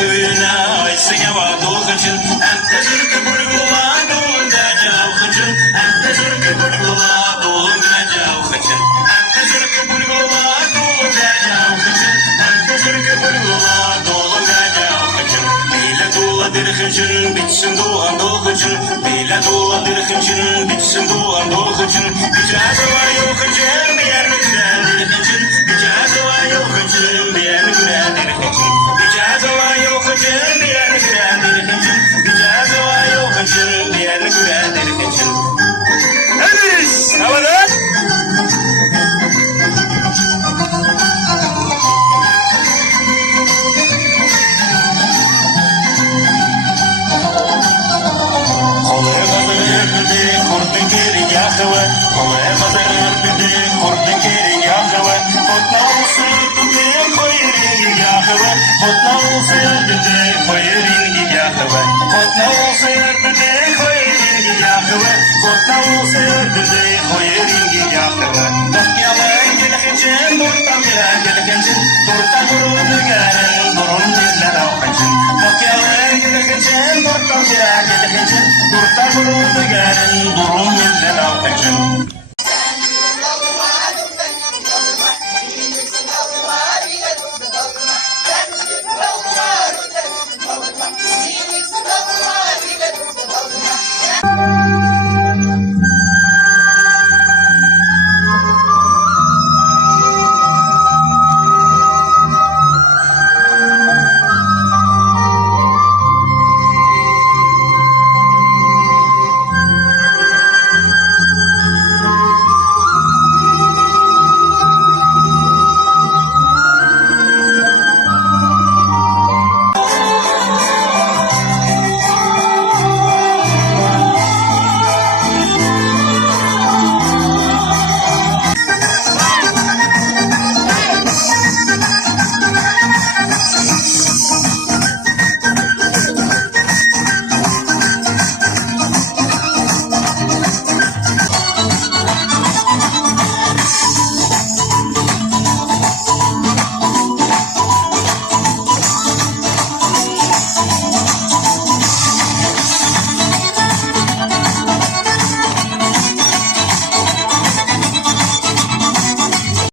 köyüne aysıya vadıgıcın Ente zırkı burgula dolunda javgıcın Ente zırkı burgula dolunda javgıcın Ente zırkı burgula dolunda javgıcın Ente zırkı burgula dolunda javgıcın Beyle dola dirgıcın bitsin doğan dolgıcın Beyle dola dirgıcın bitsin doğan dolgıcın Gücazı var yokıcın bir yerini güzel dirgıcın Gücazı var yokıcın bir yerini güzel dirgıcın Gücazı var yokıcın bir yerini güzel dirgıcın Gücazı var yokıcın bir yerini güzel dirgıcın Hadi havadan Kolay bazar bide kurdun geri yahve Kotna usul bide koyri yahve Kotna usul bide koyri yahve Kotna usul bide koyri yahve Kotna usul bide koyri yahve Takyalan gelgecin durtan gelgecin Durtan durun garen durun dille davgacın Takyalan gelgecin durtan gelgecin Durtan durun garen durun dille davgacın Thank you.